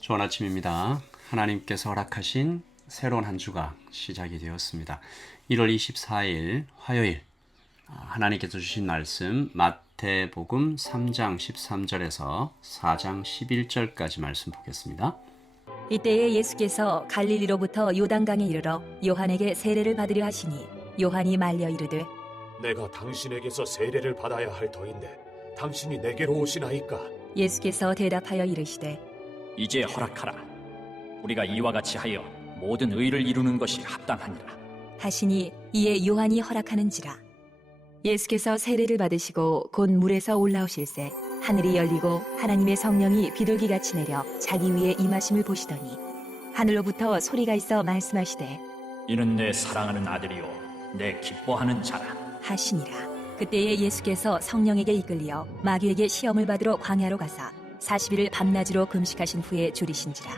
좋은 아침입니다. 하나님께서 허락하신 새로운 한 주가 시작이 되었습니다. 1월 24일 화요일 하나님께서 주신 말씀 마태복음 3장 13절에서 4장 11절까지 말씀 보겠습니다. 이때에 예수께서 갈릴리로부터 요단강에 이르러 요한에게 세례를 받으려 하시니 요한이 말려 이르되 내가 당신에게서 세례를 받아야 할 터인데 당신이 내게로 오시나이까? 예수께서 대답하여 이르시되 이제 허락하라. 우리가 이와 같이 하여 모든 의를 이루는 것이 합당하니라. 하시니 이에 요한이 허락하는지라. 예수께서 세례를 받으시고 곧 물에서 올라오실새 하늘이 열리고 하나님의 성령이 비둘기같이 내려 자기 위에 임하심을 보시더니 하늘로부터 소리가 있어 말씀하시되 이는 내 사랑하는 아들이요 내 기뻐하는 자라. 하시니라. 그때에 예수께서 성령에게 이끌리어 마귀에게 시험을 받으러 광야로 가사 40일을 밤낮으로 금식하신 후에 줄이신지라.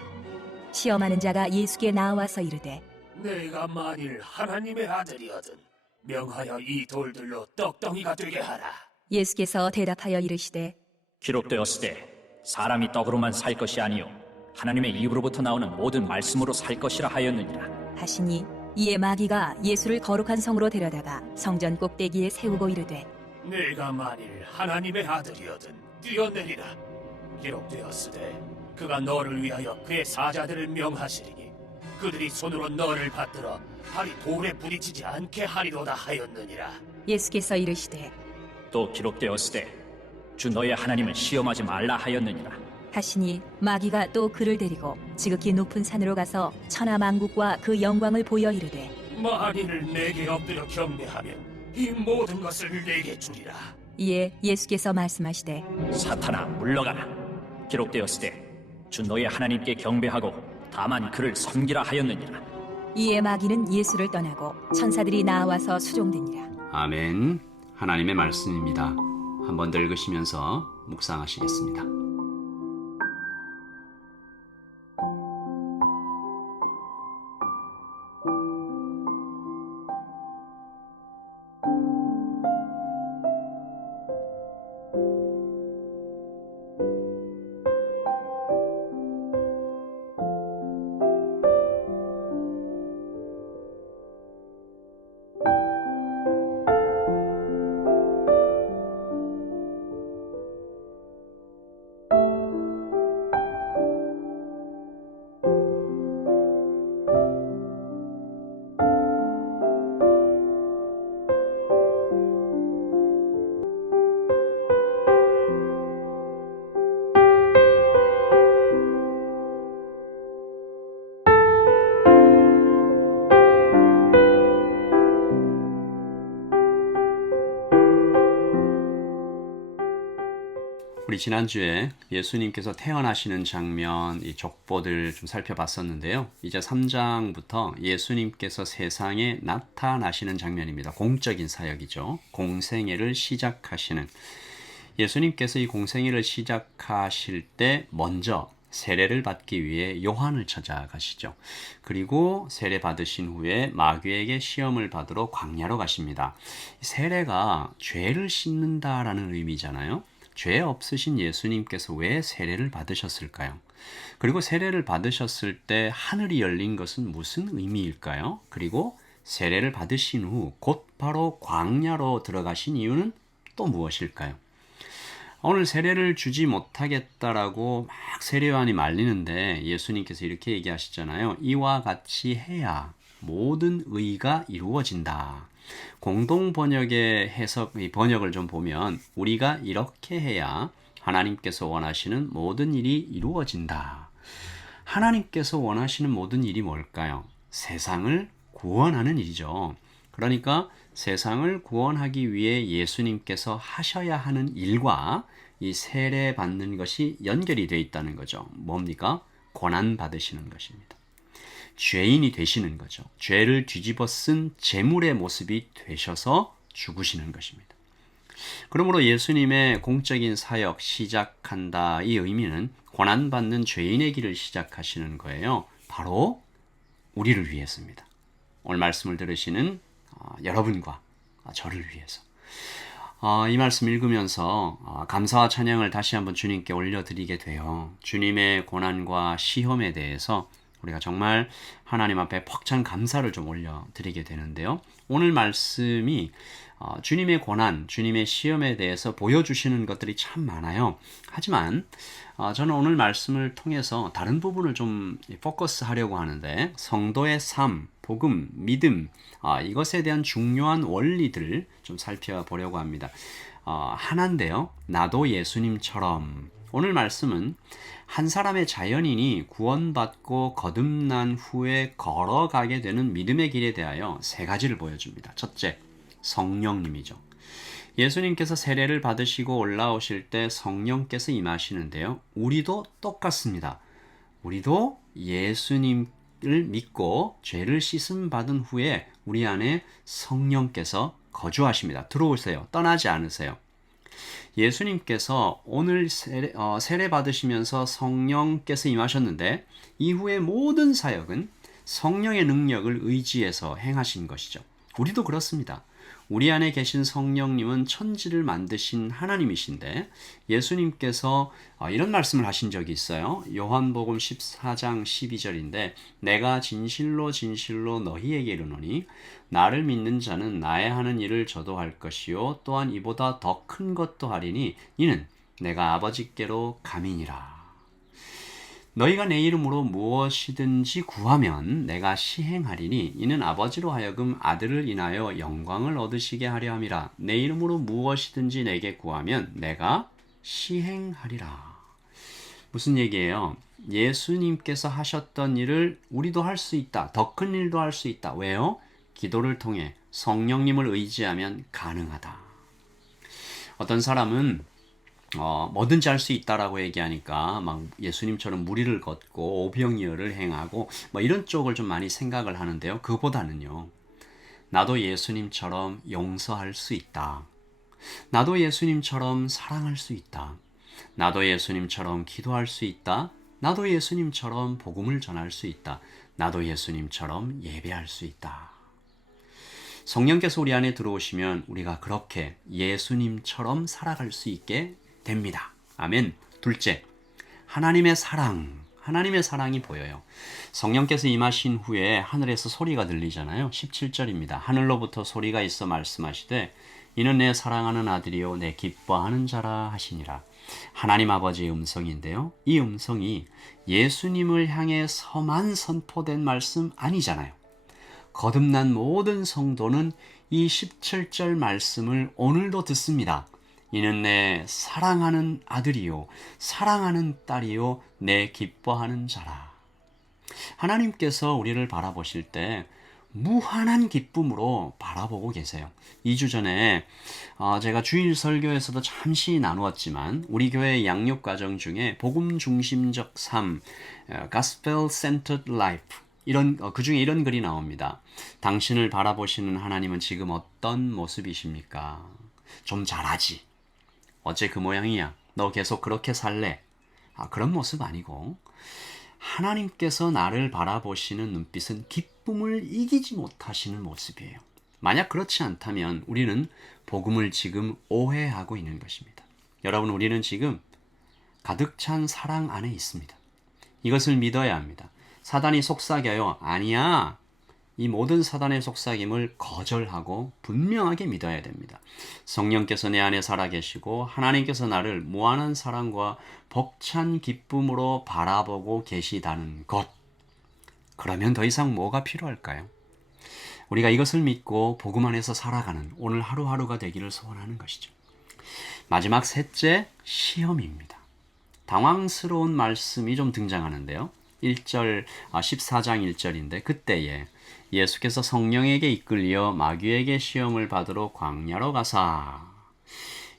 시험하는 자가 예수께 나와서 이르되 내가 만일 하나님의 아들이거든 명하여 이 돌들로 떡덩이가 되게 하라. 예수께서 대답하여 이르시되 기록되었으되 사람이 떡으로만 살 것이 아니요 하나님의 입으로부터 나오는 모든 말씀으로 살 것이라 하였느니라. 하시니 이에 마귀가 예수를 거룩한 성으로 데려다가 성전 꼭대기에 세우고 이르되 내가 만일 하나님의 아들이거든 뛰어내리라. 기록되었으되 그가 너를 위하여 그의 사자들을 명하시리니 그들이 손으로 너를 받들어 발이 돌에 부딪히지 않게 하리로다 하였느니라. 예수께서 이르시되 또 기록되었으되 주 너의 하나님을 시험하지 말라 하였느니라. 하시니 마귀가 또 그를 데리고 지극히 높은 산으로 가서 천하 만국과 그 영광을 보여 이르되 만일 내게 엎드려 경배하면 이 모든 것을 내게 주리라. 이에 예수께서 말씀하시되 사탄아 물러가라. 기록되었으되 주 너의 하나님께 경배하고 다만 그를 섬기라 하였느니라. 이에 마귀는 예수를 떠나고 천사들이 나와서 수종되니라. 아멘. 하나님의 말씀입니다. 한번 더 읽으시면서 묵상하시겠습니다. 우리 지난주에 예수님께서 태어나시는 장면, 이 족보들 좀 살펴봤었는데요. 이제 3장부터 예수님께서 세상에 나타나시는 장면입니다. 공적인 사역이죠. 공생애를 시작하시는. 예수님께서 이 공생애를 시작하실 때 먼저 세례를 받기 위해 요한을 찾아가시죠. 그리고 세례 받으신 후에 마귀에게 시험을 받으러 광야로 가십니다. 세례가 죄를 씻는다라는 의미잖아요. 죄 없으신 예수님께서 왜 세례를 받으셨을까요? 그리고 세례를 받으셨을 때 하늘이 열린 것은 무슨 의미일까요? 그리고 세례를 받으신 후 곧바로 광야로 들어가신 이유는 또 무엇일까요? 오늘 세례를 주지 못하겠다라고 막 세례요한이 말리는데 예수님께서 이렇게 얘기하시잖아요. 이와 같이 해야 모든 의가 이루어진다. 공동 번역의 해석, 번역을 좀 보면 우리가 이렇게 해야 하나님께서 원하시는 모든 일이 이루어진다. 하나님께서 원하시는 모든 일이 뭘까요? 세상을 구원하는 일이죠. 그러니까 세상을 구원하기 위해 예수님께서 하셔야 하는 일과 이 세례 받는 것이 연결이 되어 있다는 거죠. 뭡니까? 고난 받으시는 것입니다. 죄인이 되시는 거죠. 죄를 뒤집어 쓴 제물의 모습이 되셔서 죽으시는 것입니다. 그러므로 예수님의 공적인 사역 시작한다. 이 의미는 고난받는 죄인의 길을 시작하시는 거예요. 바로 우리를 위해서입니다. 오늘 말씀을 들으시는 여러분과 저를 위해서. 이 말씀 읽으면서 감사와 찬양을 다시 한번 주님께 올려드리게 돼요. 주님의 고난과 시험에 대해서 우리가 정말 하나님 앞에 벅찬 감사를 좀 올려드리게 되는데요. 오늘 말씀이 주님의 고난, 주님의 시험에 대해서 보여주시는 것들이 참 많아요. 하지만 저는 오늘 말씀을 통해서 다른 부분을 좀 포커스 하려고 하는데 성도의 삶, 복음, 믿음 이것에 대한 중요한 원리들을 좀 살펴보려고 합니다. 하나인데요. 나도 예수님처럼 오늘 말씀은 한 사람의 자연인이 구원받고 거듭난 후에 걸어가게 되는 믿음의 길에 대하여 세 가지를 보여줍니다. 첫째, 성령님이죠. 예수님께서 세례를 받으시고 올라오실 때 성령께서 임하시는데요. 우리도 똑같습니다. 우리도 예수님을 믿고 죄를 씻음 받은 후에 우리 안에 성령께서 거주하십니다. 들어오세요. 떠나지 않으세요. 예수님께서 오늘 세례 받으시면서 성령께서 임하셨는데 이후의 모든 사역은 성령의 능력을 의지해서 행하신 것이죠. 우리도 그렇습니다. 우리 안에 계신 성령님은 천지를 만드신 하나님이신데 예수님께서 이런 말씀을 하신 적이 있어요. 요한복음 14장 12절인데 내가 진실로 진실로 너희에게 이르노니 나를 믿는 자는 나의 하는 일을 저도 할 것이요 또한 이보다 더 큰 것도 하리니 이는 내가 아버지께로 감이니라. 너희가 내 이름으로 무엇이든지 구하면 내가 시행하리니 이는 아버지로 하여금 아들을 인하여 영광을 얻으시게 하려 함이라. 내 이름으로 무엇이든지 내게 구하면 내가 시행하리라. 무슨 얘기예요? 예수님께서 하셨던 일을 우리도 할 수 있다. 더 큰 일도 할 수 있다. 왜요? 기도를 통해 성령님을 의지하면 가능하다. 어떤 사람은 뭐든지 할 수 있다라고 얘기하니까 막 예수님처럼 무리를 걷고 오병이어를 행하고 뭐 이런 쪽을 좀 많이 생각을 하는데요. 그보다는요. 나도 예수님처럼 용서할 수 있다. 나도 예수님처럼 사랑할 수 있다. 나도 예수님처럼 기도할 수 있다. 나도 예수님처럼 복음을 전할 수 있다. 나도 예수님처럼 예배할 수 있다. 성령께서 우리 안에 들어오시면 우리가 그렇게 예수님처럼 살아갈 수 있게 됩니다. 아멘. 둘째, 하나님의 사랑이 보여요. 성령께서 임하신 후에 하늘에서 소리가 들리잖아요. 17절입니다. 하늘로부터 소리가 있어 말씀하시되 이는 내 사랑하는 아들이요 내 기뻐하는 자라 하시니라. 하나님 아버지의 음성인데요. 이 음성이 예수님을 향해서만 선포된 말씀 아니잖아요. 거듭난 모든 성도는 이 17절 말씀을 오늘도 듣습니다. 이는 내 사랑하는 아들이요 사랑하는 딸이요 내 기뻐하는 자라. 하나님께서 우리를 바라보실 때 무한한 기쁨으로 바라보고 계세요. 2주 전에 제가 주일 설교에서도 잠시 나누었지만 우리 교회의 양육과정 중에 복음 중심적 삶, Gospel Centered Life 그 중에 이런 글이 나옵니다. 당신을 바라보시는 하나님은 지금 어떤 모습이십니까? 좀 잘하지. 어째 그 모양이야. 너 계속 그렇게 살래. 그런 모습 아니고 하나님께서 나를 바라보시는 눈빛은 기쁨을 이기지 못하시는 모습이에요. 만약 그렇지 않다면 우리는 복음을 지금 오해하고 있는 것입니다. 여러분, 우리는 지금 가득 찬 사랑 안에 있습니다. 이것을 믿어야 합니다. 사단이 속삭여요. 아니야. 이 모든 사단의 속삭임을 거절하고 분명하게 믿어야 됩니다. 성령께서 내 안에 살아계시고 하나님께서 나를 무한한 사랑과 벅찬 기쁨으로 바라보고 계시다는 것. 그러면 더 이상 뭐가 필요할까요? 우리가 이것을 믿고 복음 안에서 살아가는 오늘 하루하루가 되기를 소원하는 것이죠. 마지막 셋째, 시험입니다. 당황스러운 말씀이 좀 등장하는데요. 14장 1절인데 그때에 예수께서 성령에게 이끌려 마귀에게 시험을 받으러 광야로 가사.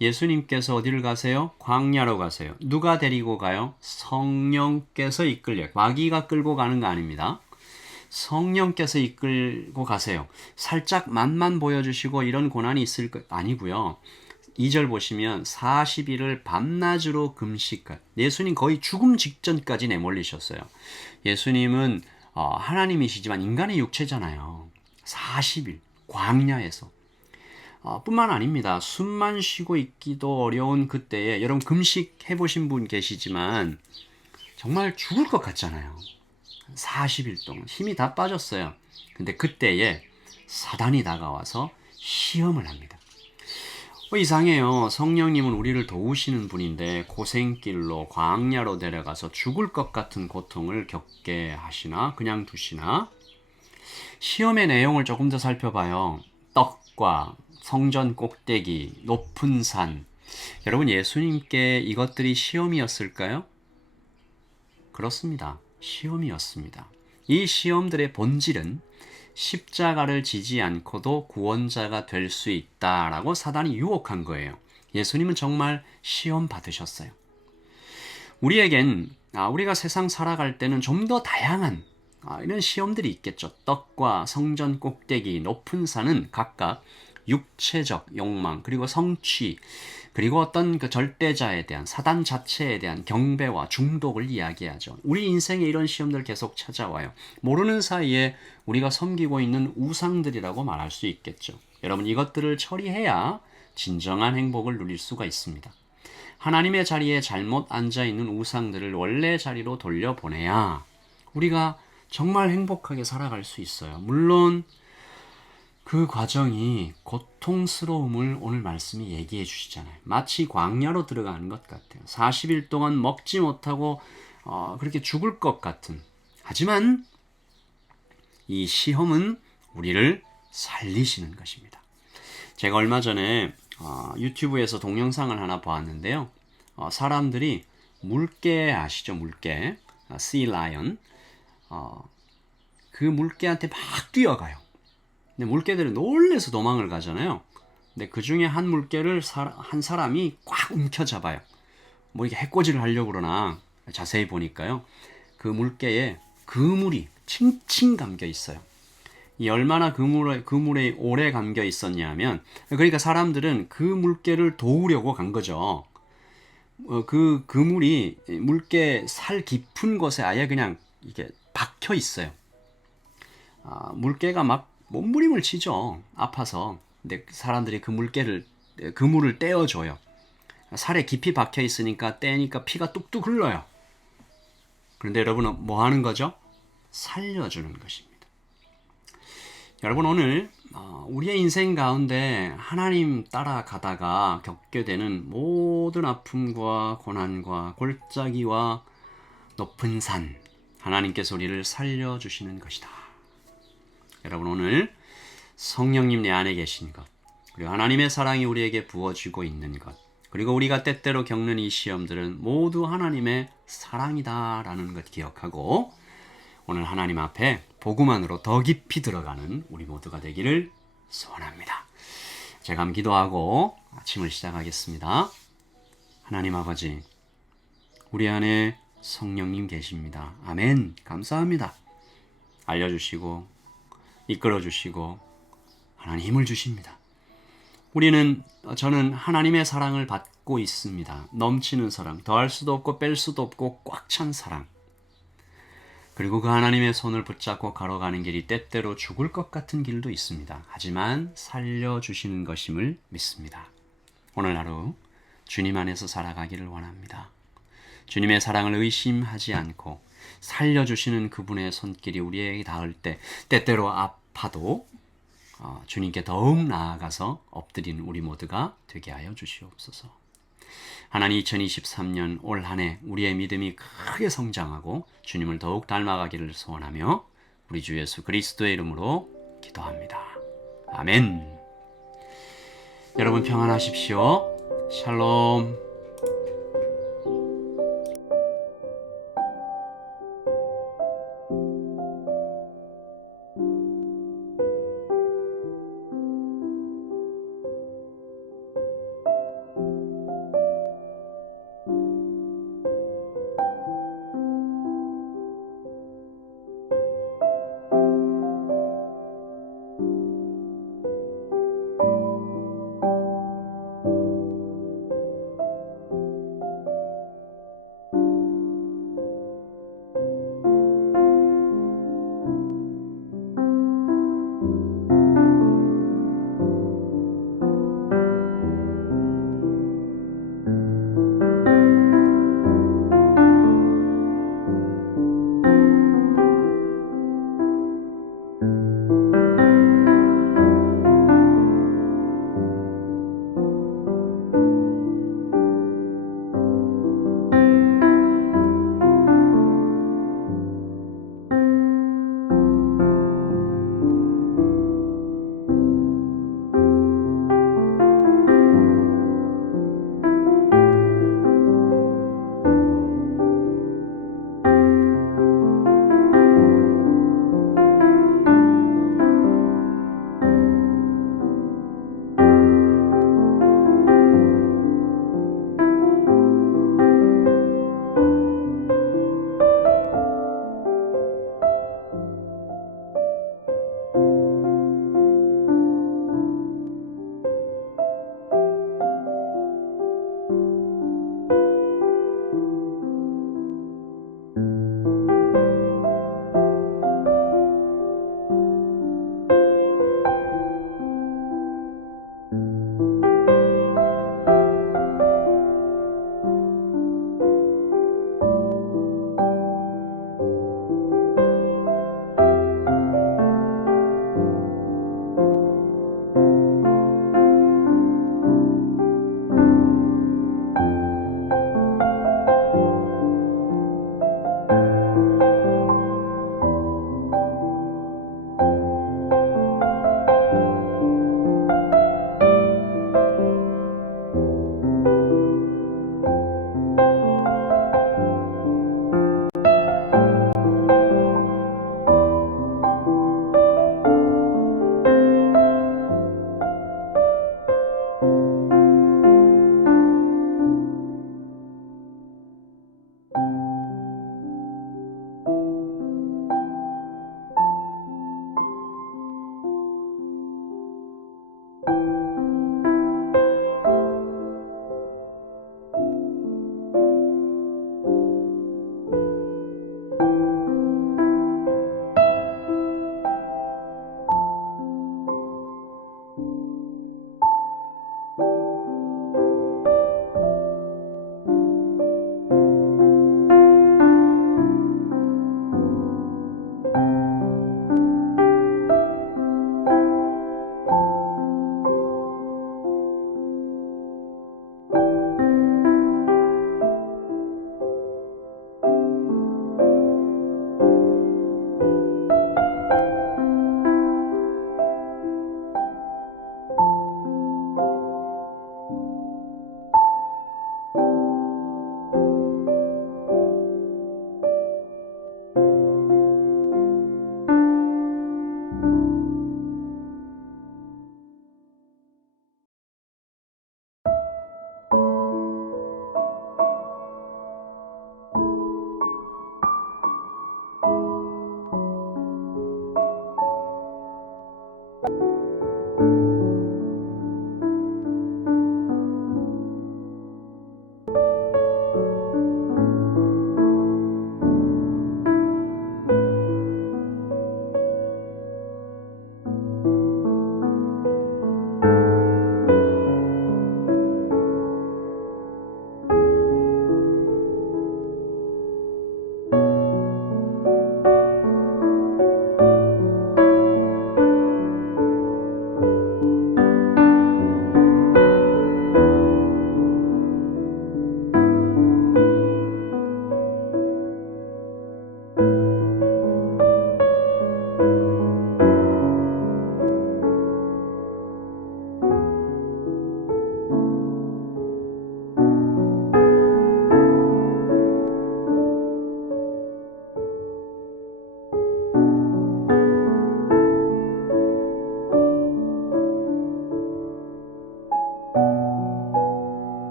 예수님께서 어디를 가세요? 광야로 가세요. 누가 데리고 가요? 성령께서 이끌려. 마귀가 끌고 가는 거 아닙니다. 성령께서 이끌고 가세요. 살짝 맛만 보여주시고 이런 고난이 있을 것 아니고요. 2절 보시면 40일을 밤낮으로 금식할. 예수님 거의 죽음 직전까지 내몰리셨어요. 예수님은 하나님이시지만 인간의 육체잖아요. 40일 광야에서 뿐만 아닙니다. 숨만 쉬고 있기도 어려운 그때에 여러분 금식 해보신 분 계시지만 정말 죽을 것 같잖아요. 40일 동안 힘이 다 빠졌어요. 근데 그때에 사단이 다가와서 시험을 합니다. 이상해요. 성령님은 우리를 도우시는 분인데 고생길로 광야로 데려가서 죽을 것 같은 고통을 겪게 하시나 그냥 두시나? 시험의 내용을 조금 더 살펴봐요. 떡과 성전 꼭대기, 높은 산. 여러분 예수님께 이것들이 시험이었을까요? 그렇습니다. 시험이었습니다. 이 시험들의 본질은 십자가를 지지 않고도 구원자가 될 수 있다라고 사단이 유혹한 거예요. 예수님은 정말 시험 받으셨어요. 우리에겐 우리가 세상 살아갈 때는 좀 더 다양한 이런 시험들이 있겠죠. 떡과 성전 꼭대기, 높은 산은 각각 육체적 욕망, 그리고 성취, 그리고 어떤 그 절대자에 대한 사단 자체에 대한 경배와 중독을 이야기하죠. 우리 인생에 이런 시험들 계속 찾아와요. 모르는 사이에 우리가 섬기고 있는 우상들이라고 말할 수 있겠죠. 여러분 이것들을 처리해야 진정한 행복을 누릴 수가 있습니다. 하나님의 자리에 잘못 앉아있는 우상들을 원래 자리로 돌려보내야 우리가 정말 행복하게 살아갈 수 있어요. 물론 그 과정이 고통스러움을 오늘 말씀이 얘기해 주시잖아요. 마치 광야로 들어가는 것 같아요. 40일 동안 먹지 못하고 그렇게 죽을 것 같은. 하지만 이 시험은 우리를 살리시는 것입니다. 제가 얼마 전에 유튜브에서 동영상을 하나 보았는데요. 사람들이 물개 아시죠? 물개, sea lion. 그 물개한테 막 뛰어가요. 근데 물개들은 놀래서 도망을 가잖아요. 근데 그 중에 한 물개를 한 사람이 꽉 움켜잡아요. 뭐 이게 해코지를 하려고 그러나 자세히 보니까요. 그 물개에 그물이 칭칭 감겨 있어요. 이 얼마나 그물에 오래 감겨 있었냐면, 그러니까 사람들은 그 물개를 도우려고 간 거죠. 그 그물이 물개 살 깊은 곳에 아예 그냥 이게 박혀 있어요. 물개가 막 몸부림을 치죠. 아파서. 근데 사람들이 그물을 떼어줘요. 살에 깊이 박혀 있으니까 떼니까 피가 뚝뚝 흘러요. 그런데 여러분은 뭐 하는 거죠? 살려주는 것입니다. 여러분 오늘 우리의 인생 가운데 하나님 따라가다가 겪게 되는 모든 아픔과 고난과 골짜기와 높은 산, 하나님께서 우리를 살려주시는 것이다. 여러분 오늘 성령님 내 안에 계신 것, 그리고 하나님의 사랑이 우리에게 부어지고 있는 것, 그리고 우리가 때때로 겪는 이 시험들은 모두 하나님의 사랑이다라는 것 기억하고 오늘 하나님 앞에 복음 안으로 더 깊이 들어가는 우리 모두가 되기를 소원합니다. 제가 한번 기도하고 아침을 시작하겠습니다. 하나님 아버지, 우리 안에 성령님 계십니다. 아멘. 감사합니다. 알려주시고 이끌어주시고 하나님 힘을 주십니다. 저는 하나님의 사랑을 받고 있습니다. 넘치는 사랑, 더할 수도 없고 뺄 수도 없고 꽉 찬 사랑. 그리고 그 하나님의 손을 붙잡고 걸어가는 길이 때때로 죽을 것 같은 길도 있습니다. 하지만 살려주시는 것임을 믿습니다. 오늘 하루 주님 안에서 살아가기를 원합니다. 주님의 사랑을 의심하지 않고 살려주시는 그분의 손길이 우리에게 닿을 때 때때로 아파도 주님께 더욱 나아가서 엎드리는 우리 모두가 되게 하여 주시옵소서. 하나님 2023년 올 한 해 우리의 믿음이 크게 성장하고 주님을 더욱 닮아가기를 소원하며 우리 주 예수 그리스도의 이름으로 기도합니다. 아멘. 여러분 평안하십시오. 샬롬.